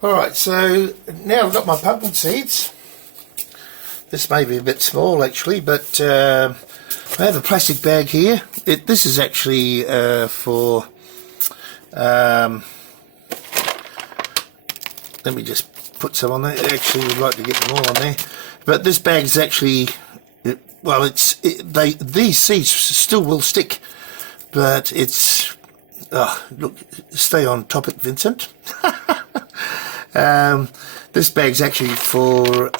Alright, so now I've got my pumpkin seeds. This may be a bit small actually, but I have a plastic bag here. This is actually for, let me just put some on there. Actually, we'd like to get them all on there. But this bag is actually, well, these seeds still will stick, but it's, look, stay on topic, Vincent. This bag's actually for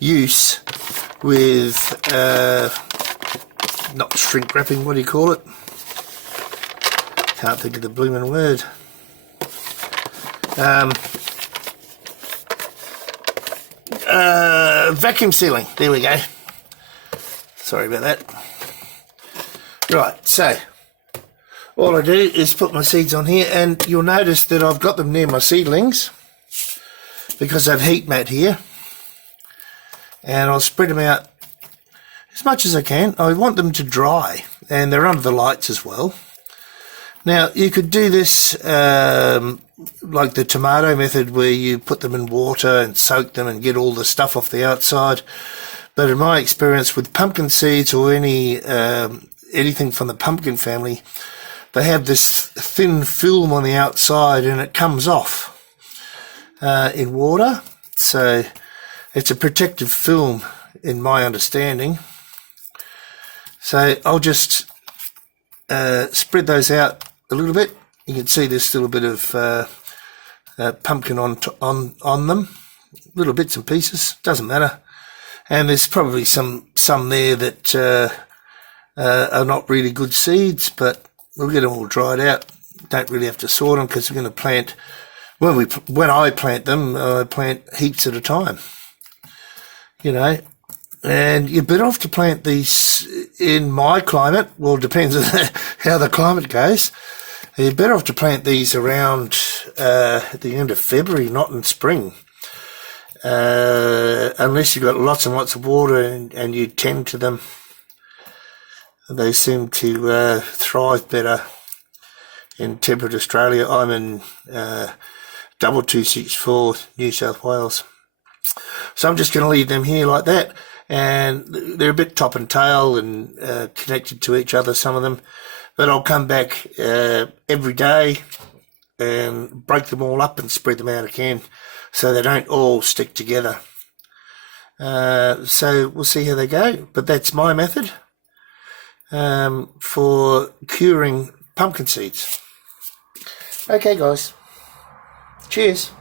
use with not shrink wrapping, what do you call it? Can't think of the blooming word. Vacuum sealing, there we go. Sorry about that. Right, so all I do is put my seeds on here, and you'll notice that I've got them near my seedlings because I've heat mat here, and I'll spread them out as much as I can. I want them to dry, and they're under the lights as well. Now you could do this like the tomato method, where you put them in water and soak them and get all the stuff off the outside, but in my experience with pumpkin seeds or anything from the pumpkin family, they have this thin film on the outside and it comes off in water, so it's a protective film in my understanding. So I'll just spread those out a little bit. You can see there's still a bit of pumpkin on them, little bits and pieces, doesn't matter. And there's probably some there that are not really good seeds, but we'll get them all dried out. Don't really have to sort them because we're going to plant, when I plant them, I plant heaps at a time, you know. And you're better off to plant these in my climate. Well, it depends on how the climate goes. You're better off to plant these around at the end of February, not in spring. Unless you've got lots and lots of water and you tend to them. They seem to thrive better in temperate Australia. I'm in 2264 New South Wales. So I'm just going to leave them here like that. And they're a bit top and tail and connected to each other, some of them. But I'll come back every day and break them all up and spread them out again so they don't all stick together. So we'll see how they go. But that's my method for curing pumpkin seeds. Okay, guys. Cheers.